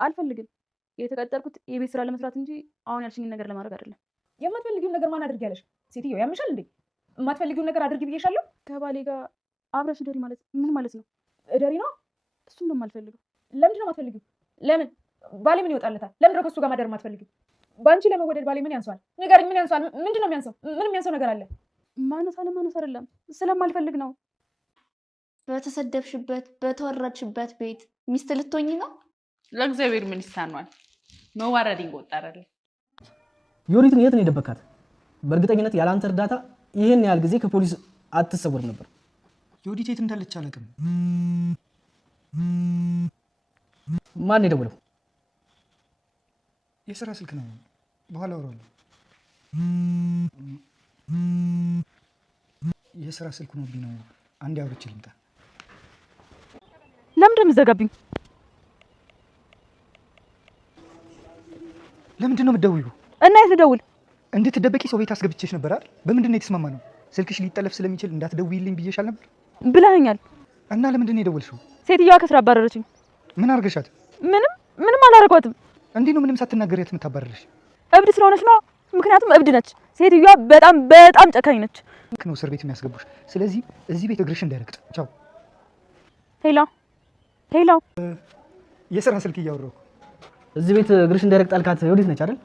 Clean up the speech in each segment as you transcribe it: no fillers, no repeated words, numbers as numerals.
አልፈልግም። የተቀጠርኩት የቤት ስራ ለመስራት እንጂ አሁን ያልሽኝን ነገር ለማድረግ አይደለም። የማትፈልጊውን ነገር ማን አድርጊ ያለሽ? ሴትዮ ያምሻል እንዴ? የማትፈልጊውን ነገር አድርጊ ብዬሻለሁ። ከባሌ ጋር አብረሽ እደሪ ማለት ምን ማለት ነው? እደሪ ነው? እሱን ነው የማልፈልገው። ለምንድን ነው የማትፈልጊው? ለምን? ባሌ ምን ይወጣለታል? ለምንድን ነው ከእሱ ጋር ማደር የማትፈልጊው? በአንቺ ለመወደድ ባሌ ምን ያንሰዋል? ንገሪኝ፣ ምን ያንሰዋል? ምንድን ነው የሚያንሰው? ምንም የሚያንሰው ነገር አለ? ማነስ አይደለም፣ ስለማልፈልግ ነው። በተሰደብሽበት በተወረድሽበት ቤት ሚስት ልትሆኚ ነው? ለእግዚአብሔር ምን ይሳነዋል? መዋረድን ቆጠረልኝ። ዮዲትን የት ነው የደበካት? በእርግጠኝነት ያላንተ እርዳታ ይሄን ያህል ጊዜ ከፖሊስ አትሰወርም ነበር። ዮዲት የት እንዳለች አላውቅም። ማን የደወለው? የስራ ስልክ ነው። በኋላ አወራለሁ። የስራ ስልክ ነው ቢነው አንዴ አውርቼ ልምጣ። ለምንድን ነው የምትዘጋብኝ? ለምንድን ነው የምትደውይው? እና የት ልደውል? እንድትደበቂ ሰው ቤት አስገብቼሽ ነበር አይደል? በምንድን ነው የተስማማነው? ስልክሽ ሊጠለፍ ስለሚችል እንዳትደውይልኝ ብዬሻል ነበር ብለኸኛል። እና ለምንድን ነው የደወልሽው? ሴትዮዋ ከስራ አባረረችኝ። ምን አድርገሻት? ምንም አላደረኳትም። እንዴት ነው ምንም ሳትናገሪያት የምታባረርሽ? እብድ ስለሆነች ነው። ምክንያቱም እብድ ነች ሴትዮዋ። በጣም ጨካኝ ነች። ነው እስር ቤት የሚያስገቡሽ። ስለዚህ እዚህ ቤት እግርሽ እንዳይረግጥ። ቻው። ሄሎ። የስራ ስልክ እያወራሁ። እዚህ ቤት እግርሽ እንዳይረግጥ አልካት ዮዲት ነች አይደል?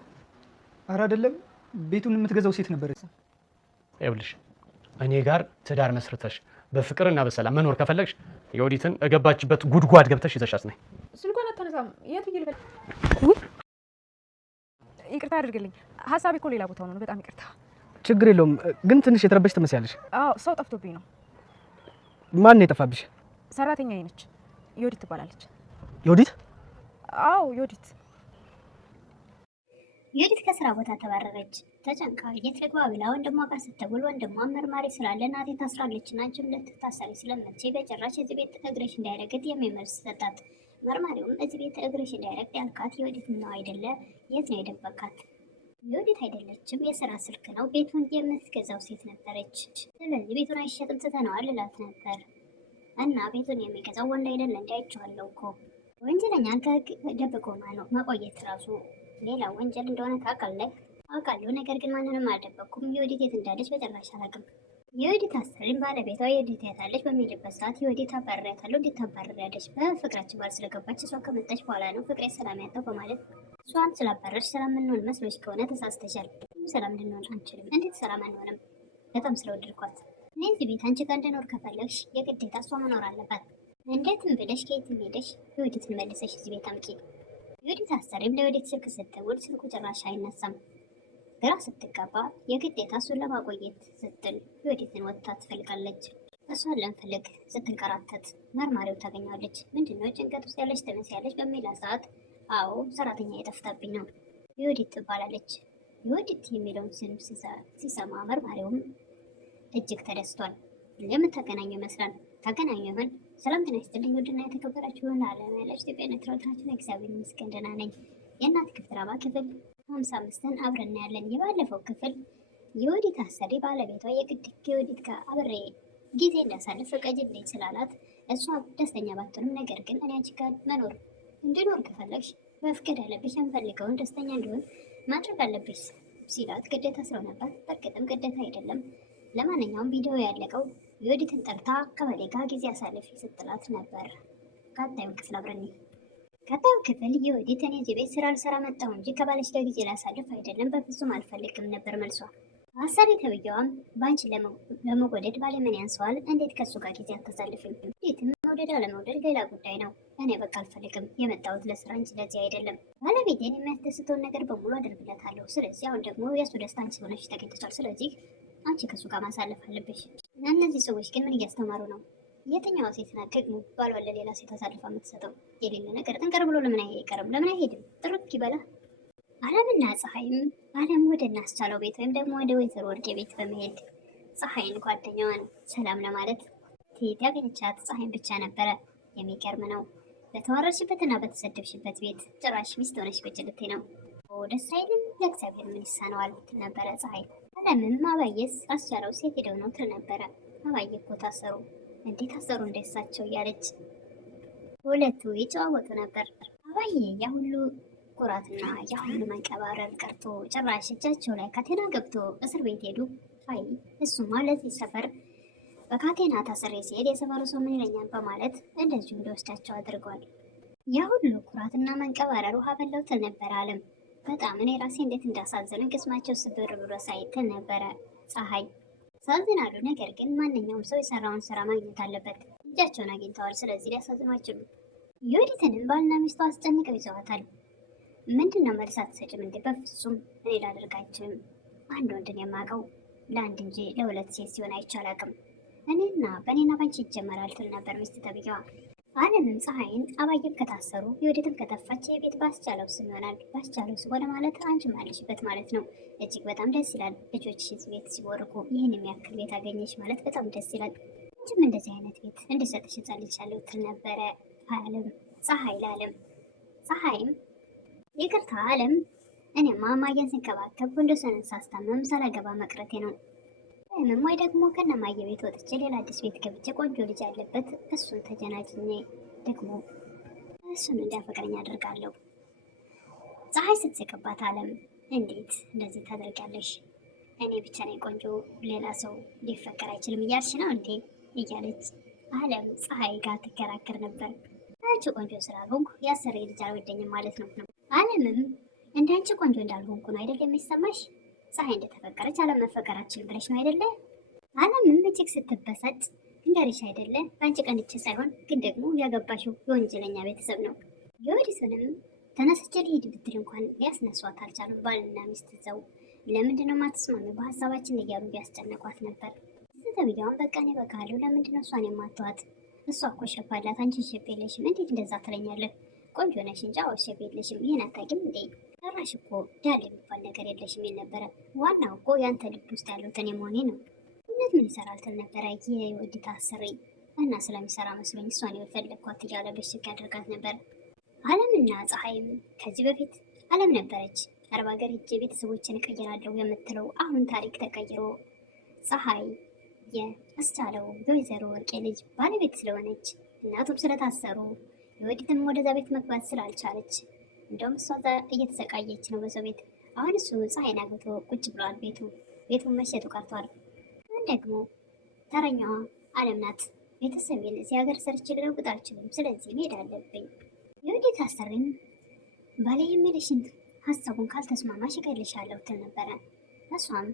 ኧረ አይደለም፣ ቤቱን የምትገዛው ሴት ነበረች። ይኸውልሽ እኔ ጋር ትዳር መስርተሽ በፍቅርና በሰላም መኖር ከፈለግሽ ዮዲትን እገባችበት ጉድጓድ ገብተሽ ይዘሻት ነይ። ስልኳን አታነሳም። የት ብዬ ልበል? ይቅርታ አድርግልኝ። ሀሳቤ እኮ ሌላ ቦታ ሆኖ ነው። በጣም ይቅርታ። ችግር የለውም፣ ግን ትንሽ የተረበሽ ትመስያለሽ። አዎ፣ ሰው ጠፍቶብኝ ነው። ማን ነው የጠፋብሽ? ሰራተኛዬ ነች። ዮዲት ትባላለች። ዮዲት? አዎ ዮዲት። ዮዲት ከስራ ቦታ ተባረረች። ተጨንቃ የት ልግባ ብላ ወንድሟ ጋር ስትደውል ወንድሟ መርማሪ ስላለ እናቴ ታስራለች እና አንቺም ልትታሰሪ ስለምትችይ በጭራሽ እዚህ ቤት እግርሽ እንዳይረግጥ የሚል መልስ ሰጣት። መርማሪውም እዚህ ቤት እግርሽ እንዳይረግጥ ያልካት ዮዲት ነው አይደለ? የት ነው የደበካት? ዮዲት አይደለችም፣ የስራ ስልክ ነው። ቤቱን የምትገዛው ሴት ነበረች። ስለዚህ ቤቱን አይሸጥም ትተነዋል እላት ነበር። እና ቤቱን የሚገዛው ወንድ አይደለ? እንዳይቼዋለሁ እኮ። ወንጀለኛን ከህግ ደብቆ ማቆየት ራሱ ሌላ ወንጀል እንደሆነ ታውቃለህ? አውቃለሁ፣ ነገር ግን ማንንም አልደበኩም። ዮዲት የት እንዳለች በጭራሽ አላውቅም። ዮዲት አሰሪም ባለቤቷ ዮዲት ያታለች በሚልበት ሰዓት ዮዲት አባርሪያታለሁ። እንዴት ታባርሪያለሽ? በፍቅራችን ባል ስለገባች እሷ ከመጣች በኋላ ነው ፍቅሬ ሰላም ያጣው በማለት እሷን ስላባረርሽ ሰላም የምንሆን መስሎች ከሆነ ተሳስተሻል። ሰላም እንድንሆን አንችልም። እንዴት ሰላም አንሆንም? በጣም ስለወደድኳት። እኔ እዚህ ቤት አንቺ ጋር እንድኖር ከፈለግሽ የግዴታ እሷ መኖር አለባት። እንዴትም ብለሽ ከየትም ሄደሽ ዮዲትን መልሰሽ እዚህ ቤት አምጪ። ዮዲት አሰሪም ለዮዲት ስልክ ስትደውል ስልኩ ጭራሽ አይነሳም። ግራ ስትጋባ የግዴታ እሱን ለማቆየት ስትል ዮዲትን ወጥታ ትፈልጋለች። እሷን ለመፈለግ ስትንከራተት መርማሪው ታገኘዋለች። ምንድነው ጭንቀት ውስጥ ያለች ትመስያለች በሚላት ሰዓት አዎ ሰራተኛ የጠፍታብኝ ነው፣ ዮዲት ትባላለች። ዮዲት የሚለውን ስም ሲሰማ መርማሪውም እጅግ ተደስቷል። የምታገናኙ ይመስላል። ታገናኙ ይሆን? ሰላም ጤና ይስጥልኝ ውድና የተከበራችሁ ዓለም ያላችሁ ኢትዮጵያውያን ተወዳጆች፣ እግዚአብሔር ይመስገን ደህና ነኝ። የእናት ክፍል ራባ ክፍል 55ን አብረን ያለን። የባለፈው ክፍል ዮዲት አሰሪ ባለቤቷ የግድ ከዮዲት ጋር አብሬ ጊዜ እንዳሳልፍ ፈቀጂልኝ ስላላት እሷ ደስተኛ ባትሆንም ነገር ግን እኔ አንቺ ጋር እንድኖር ከፈለግሽ መፍቀድ ያለብሽ የምፈልገውን ደስተኛ እንዲሆን ማድረግ አለብሽ ሲላት ግዴታ ስለነበር፣ በእርግጥም ግዴታ አይደለም። ለማንኛውም ቪዲዮ ያለቀው ዮዲትን ጠርታ ከባሌ ጋር ጊዜ አሳልፊ ስትላት ነበር። ቀጣዩ ክፍል አብረን። ቀጣዩ ክፍል ዮዲት እኔ እዚህ ቤት ስራ ልሰራ መጣሁ እንጂ ከባለሽ ጋር ጊዜ ላሳልፍ አይደለም፣ በፍጹም አልፈልግም ነበር መልሷ። አሰሪ ተብዬዋም በአንቺ ለመወደድ ባለ ምን ያንሰዋል? እንዴት ከሱ ጋር ጊዜ አታሳልፍም? እንዴት መውደድ አለመውደድ ሌላ ጉዳይ ነው። እኔ በቃ አልፈልግም። የመጣሁት ለስራ እንጂ ለዚህ አይደለም። ባለቤቴን የሚያስደስተውን ነገር በሙሉ አደርግለታለሁ። ስለዚህ አሁን ደግሞ የእሱ ደስታ አንቺ ሆነሽ ተገኝተሻል። ስለዚህ አንቺ ከሱ ጋር ማሳለፍ አለብሽ። እነዚህ ሰዎች ግን ምን እያስተማሩ ነው? የትኛዋ ሴት ናት ደግሞ ባሏን ለሌላ ሴት አሳልፋ የምትሰጠው? የሌለ ነገር ጠንቀር ብሎ ለምን አይቀርም? ለምን አይሄድም? ጥሩት ይበላ። አለምና ፀሐይም አለም ወደ እናስቻለው ቤት ወይም ደግሞ ወደ ወይዘሮ ወርቄ ቤት በመሄድ ፀሐይን ጓደኛዋን ሰላም ለማለት ትሄድ ያገኘቻት ፀሐይን ብቻ ነበረ። የሚገርም ነው። በተዋረድሽበትና በተሰደብሽበት ቤት ጭራሽ ሚስት ሆነሽ ቁጭ ልትይ ነው። ደስ አይልም? ለእግዚአብሔር ምን ይሳነዋል ትል ነበረ ፀሐይ። አለምም አባዬስ አስቻለው ሴት ሄደው ነው ትል ነበረ። አባዬ እኮ ታሰሩ፣ እንዴት ታሰሩ እንደሳቸው እያለች ሁለቱ ይጨዋወቱ ነበር። አባዬ ያ ሁሉ ኩራትና ያ ሁሉ መንቀባረር ቀርቶ ጭራሽ እጃቸው ላይ ካቴና ገብቶ እስር ቤት ሄዱ። አይ እሱማ ለዚህ ሰፈር በካቴና ታስሬ ሲሄድ የሰፈሩ ሰው ምን ይለኛል በማለት እንደዚሁ እንደወስዳቸው አድርጓል። ያ ሁሉ ኩራትና መንቀባረር ውሃ በላው ትል ነበር አለም። በጣም እኔ ራሴ እንዴት እንዳሳዘኑ ቅስማቸው ስብር ብሎ ሳይትል ነበረ ፀሐይ። ሳዝናሉ። ነገር ግን ማንኛውም ሰው የሰራውን ስራ ማግኘት አለበት። እጃቸውን አግኝተዋል። ስለዚህ ሊያሳዝኑ አይችሉም። ዮዲትንም ባልና ሚስቱ አስጨንቀው ይዘዋታል። ምንድነው መልስ አትሰጭም እንዴ? በፍጹም እኔ ላደርጋችም። አንድ ወንድን የማውቀው ለአንድ እንጂ ለሁለት ሴት ሲሆን አይቻላቅም። እኔና በእኔና ባንቺ ይጀመራል ትል ነበር ሚስት ተብዬዋ። አለምም ፀሐይን አባዬም ከታሰሩ ዮዲትም ከጠፋች የቤት ባስቻለው ስም ይሆናል። ባስቻለው ስም ሆነ ማለት አንቺ ማለሽበት ማለት ነው። እጅግ በጣም ደስ ይላል። ልጆች ቤት ሲቦርቁ ይህን የሚያክል ቤት አገኘች ማለት በጣም ደስ ይላል። አንቺም እንደዚህ አይነት ቤት እንድሰጥሽ ጸልቻለሁ ትል ነበረ አለም ፀሐይ ለአለም። ፀሐይም ይቅርታ አለም፣ እኔማ ማየን ስንከባከብ ወንዶሰንን ሳስታመም ሳላገባ መቅረቴ ነው። ወይም ወይ ደግሞ ከነማየ ቤት ወጥቼ ሌላ አዲስ ቤት ገብቼ ቆንጆ ልጅ ያለበት እሱን ተጀናጅኜ ደግሞ እሱን እንዲያፈቅረኝ አደርጋለሁ። ፀሐይ ስትስቅባት አለም እንዴት እንደዚህ ታደርጋለሽ? እኔ ብቻ ነኝ ቆንጆ፣ ሌላ ሰው ሊፈቀር አይችልም እያልሽ ነው እንዴ? እያለች አለም ፀሐይ ጋር ትከራከር ነበር። አንቺ ቆንጆ ስላልሆንኩ ያሰሬ ልጅ አልወደኝም ማለት ነው። አለምም እንዳንቺ ቆንጆ እንዳልሆንኩ ነው አይደል የሚሰማሽ? ፀሐይ እንደተፈቀረች አለም መፈቀራችን ብለሽ ነው አይደለ? አለምም እጅግ ስትበሳጭ እንገሪሽ አይደለ? በአንቺ ቀንቼ ሳይሆን ግን ደግሞ ያገባሽው የወንጀለኛ ቤተሰብ ነው። ዮዲትንም ተነስቼ ልሂድ ብትል እንኳን ሊያስነሷት አልቻሉም። ባልና ሚስት እዛው ለምንድነው ማትስማሚ በሀሳባችን እያሉ ቢያስጨንቋት ነበር። ስተብያውን በቃ እኔ በቃለሁ፣ ለምንድነው እሷን የማትዋት? እሷ እኮ ሸፋላት፣ አንቺ ሸፍ የለሽም። እንዴት እንደዛ ትለኛለህ? ቆንጆ ነሽ እንጂ አዎ ሸፍ የለሽም። ይህን አታውቂም እንዴ? ጭራሽ እኮ ዳል የሚባል ነገር የለሽም ይል ነበረ። ዋናው እኮ ያንተ ልብ ውስጥ ያለው እኔ መሆኔ ነው። እውነት ምን ይሰራል ትል ነበረ የዮዲት አሰሪ እና ስለሚሰራ መስሎኝ እሷን የፈለግኳት እያለ በሽክ ያደርጋት ነበር። አለምና ፀሐይም ከዚህ በፊት አለም ነበረች አረብ ሀገር ሄጄ ቤተሰቦችን እቀይራለሁ የምትለው። አሁን ታሪክ ተቀይሮ ፀሐይ የአስቻለው የወይዘሮ ወርቄ ልጅ ባለቤት ስለሆነች እናቱም ስለታሰሩ ዮዲትም ወደዛ ቤት መግባት ስላልቻለች እንደውም እሷ እየተሰቃየች ነው በሰው ቤት። አሁን እሱ ፀሐይን አግብቶ ቁጭ ብለዋል። ቤቱን መሸጡ ቀርቷል። አሁን ደግሞ ተረኛዋ አለም ናት። ቤተሰቤን እዚህ ሀገር ሰርቼ ልለውጥ አልችልም፣ ስለዚህ መሄድ አለብኝ። ዮዲት አሰሪም ባሌ የሚልሽን ሀሳቡን ካልተስማማሽ እገልሻለሁ ትል ነበረ። እሷም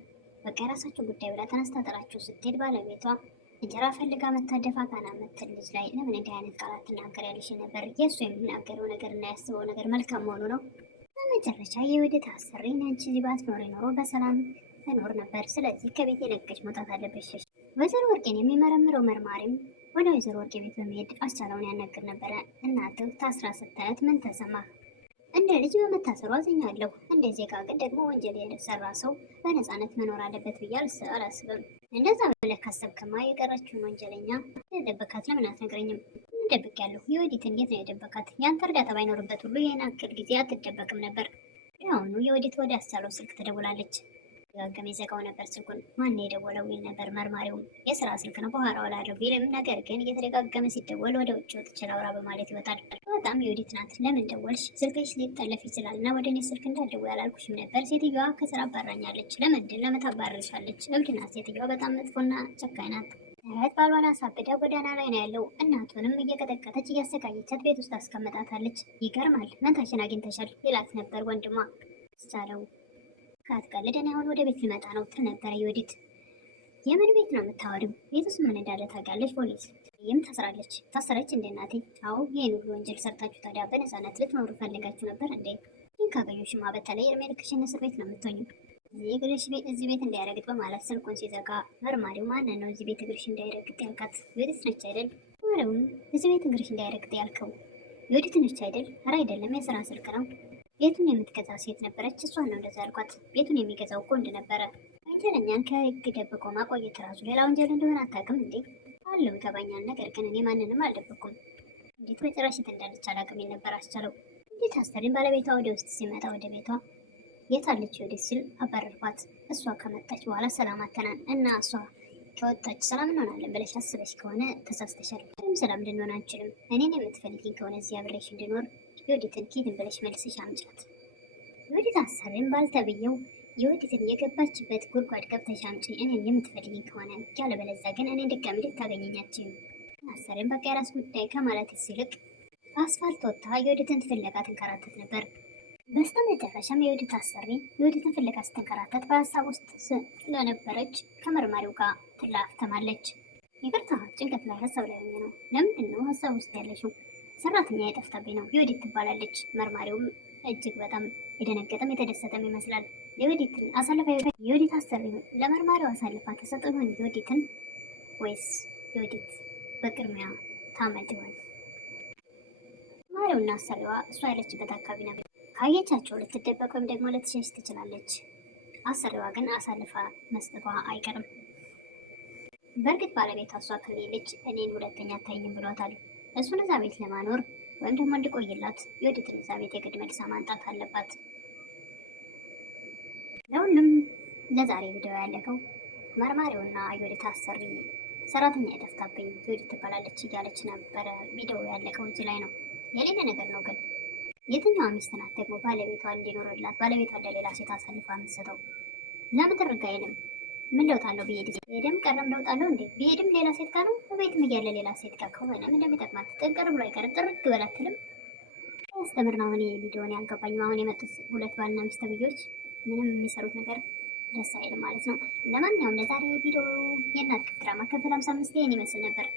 በቃ የራሳቸው ጉዳይ ብላ ተነስታ ጥራችሁ ስትሄድ ባለቤቷ እንጀራ ፈልጋ መታደፋ ካና መትል ልጅ ላይ ለምን እንዲህ አይነት ቃላት ትናገሪያለሽ ነበር። የእሱ የሚናገረው ነገር እና ያስበው ነገር መልካም መሆኑ ነው። በመጨረሻ የዮዲት አሰሪ አንቺ እዚህ ባትኖሪ ኖሮ በሰላም እኖር ነበር፣ ስለዚህ ከቤት የለቀሽ መውጣት አለበሽ። ወይዘሮ ወርቄን የሚመረምረው መርማሪም ወደ ወይዘሮ ወርቄ ቤት በመሄድ አስቻለውን ያናግር ነበረ። እናትህ ታስራ ስታያት ምን ተሰማህ? እንደ ልጅ በመታሰሩ አዝኛለሁ። እንደ ዜጋ ግን ደግሞ ወንጀል የሰራ ሰው በነፃነት መኖር አለበት ብዬ አላስብም። እንደዛ ብለህ ካሰብክማ የቀረችውን ወንጀለኛ የደበካት ለምን አትነግረኝም? ደብቅ ያለሁ የዮዲትን የት ነው የደበካት? ያንተ እርዳታ ባይኖርበት ሁሉ ይህን አክል ጊዜ አትደበቅም ነበር። አሁኑ የዮዲት ወደ አስቻለው ስልክ ትደውላለች። ደጋገመ የዘጋው ነበር ስልኩን። ማን የደወለው ይል ነበር መርማሪውም። የስራ ስልክ ነው በኋላ ወላለው ቢልም ነገር ግን እየተደጋገመ ሲደወል ወደ ውጭ ወጥቼ ላውራ በማለት ይወጣል። በጣም ዮዲት ናት። ለምን ደወልሽ? ስልክሽ ሊጠለፍ ይችላል እና ወደ እኔ ስልክ እንዳትደውይ አላልኩሽም ነበር? ሴትዮዋ ከስራ አባራኛለች። ለምን ታባርርሻለች? እብድ ናት ሴትዮዋ። በጣም መጥፎና ጨካኝ ናት። እህት ባሏን አሳብዳ ጎዳና ላይ ነው ያለው። እናቱንም እየቀጠቀጠች እያሰቃየቻት ቤት ውስጥ አስቀምጣታለች። ይገርማል። መንታሽን አግኝተሻል ይላት ነበር ወንድሟ አስቻለው። ካትቀልድ እኔ አሁን ወደ ቤት ሊመጣ ነው ትል ነበረ ዮዲት። የምን ቤት ነው የምታወሪው? ቤት ውስጥ ምን እንዳለ ታውቂያለሽ? ፖሊስ ይህም ታስራለች። ታሰረች እንደ እናቴ? አዎ። ይህን ሁሉ ወንጀል ሰርታችሁ ታዲያ በነፃነት ልትኖሩ ፈልጋችሁ ነበር እንዴ? ይህን ካገኙሽማ በተለይ እድሜ ልክሽን እስር ቤት ነው የምትሆኙ። እዚህ ቤት እንዳይረግጥ በማለት ስልኩን ሲዘጋ መርማሪው ማንን ነው እዚህ ቤት እግርሽ እንዳይረግጥ ያልካት? ዮዲት ነች አይደል? ማሪውም እዚህ ቤት እግርሽ እንዳይረግጥ ያልከው ዮዲት ነች አይደል? ኧረ አይደለም፣ የስራ ስልክ ነው። ቤቱን የምትገዛ ሴት ነበረች። እሷን ነው እንደዛ ያልኳት። ቤቱን የሚገዛው እኮ ወንድ ነበረ። ወንጀለኛን ከህግ ደብቆ ማቆየት ራሱ ሌላ ወንጀል እንደሆነ አታውቅም እንዴ? አለው ይገባኛል። ነገር ግን እኔ ማንንም አልደበኩም። እንዴት በጭራሽ የት እንዳለች አላውቅም ነበር አስቻለው። እንዴት አስተሪን ባለቤቷ ወደ ውስጥ ሲመጣ ወደ ቤቷ የታለች ዮዲት ሲል አባረርኳት። እሷ ከመጣች በኋላ ሰላም አተናን እና እሷ ከወጣች ሰላም እንሆናለን ብለሽ አስበሽ ከሆነ ተሳስተሻል። ምንም ሰላም ልንሆን አንችልም። እኔን የምትፈልጊኝ ከሆነ እዚህ አብሬሽ እንድኖር የወዲትን ኪድን ብለሽ መልስሽ አምጫት። የወዲት አሰሪም ባልተብየው የወዲትን የገባችበት ጉድጓድ ገብተሽ አምጪ እኔን የምትፈልጊኝ ከሆነ፣ ያለበለዚያ ግን እኔን ድጋሚ ልታገኘኛችም። አሰሪም በቃ የራስ ጉዳይ ከማለት ይልቅ አስፋልት ወጥታ የወዲትን ፍለጋ ትንከራተት ነበር። በስተመጨረሻም የወዲት አሰሪ የወዲትን ፍለጋ ስትንከራተት በሀሳብ ውስጥ ስለነበረች ከመርማሪው ጋር ትላፍተማለች። ይቅርታ ጭንቀት ላይ ሀሳብ ላይ ሆኜ ነው። ለምንድን ነው ሀሳብ ውስጥ ያለሽው? ሰራተኛ የጠፍታብኝ ነው፣ የወዲት ትባላለች። መርማሪውም እጅግ በጣም የደነገጠም የተደሰተም ይመስላል። የወዲትን አሳልፋ የወዲት አሰሪ ለመርማሪው አሳልፋ ተሰጠ ይሆን የወዲትን ወይስ የወዲት በቅድሚያ ታመልጥ ይሆን? መርማሪውና አሰሪዋ እሷ ያለችበት አካባቢ ነው። ካየቻቸው ልትደበቅ ወይም ደግሞ ልትሸሽ ትችላለች። አሰሪዋ ግን አሳልፋ መስጠቷ አይቀርም። በእርግጥ ባለቤቷ እሷ ከሌለች እኔን ሁለተኛ አታይኝም ብሏታል። እሱን እዛ ቤት ለማኖር ወይም ደግሞ እንዲቆይላት የወዲትን እዛ ቤት የግድ መልሳ ማንጣት አለባት። ለሁሉም ለዛሬ ቪዲዮ ያለቀው መርማሪውና የወዲት አሰሪ ሰራተኛ የጠፍታብኝ የወዲት ትባላለች እያለች ነበረ። ቪዲዮ ያለቀው እዚህ ላይ ነው። የሌለ ነገር ነው ግን የትኛዋ ሚስት ናት ደግሞ ባለቤቷ እንዲኖርላት ባለቤቷ እንደሌላ ሴት አሳልፋ የምትሰጠው? ለምን ትርጋ አይልም? ምን ለውጥ አለው? ቢሄድም ቀረም ለውጥ አለው እንዴ? ቢሄድም ሌላ ሴት ጋር ነው፣ በቤትም እያለ ሌላ ሴት ጋር ከሆነ ምን እንደሚጠቅማት ጥንቅር ብሎ አይቀርም። ጥርግ በል አትልም? ያስተምር ነው። እኔ ቪዲዮን ያልገባኝም አሁን የመጡት ሁለት ባልና ሚስት ተብዬዎች ምንም የሚሰሩት ነገር ደስ አይልም ማለት ነው። ለማንኛውም ለዛሬ ቪዲዮ የእናት ክፍል ድራማ ክፍል 55 ይህን ይመስል ነበር።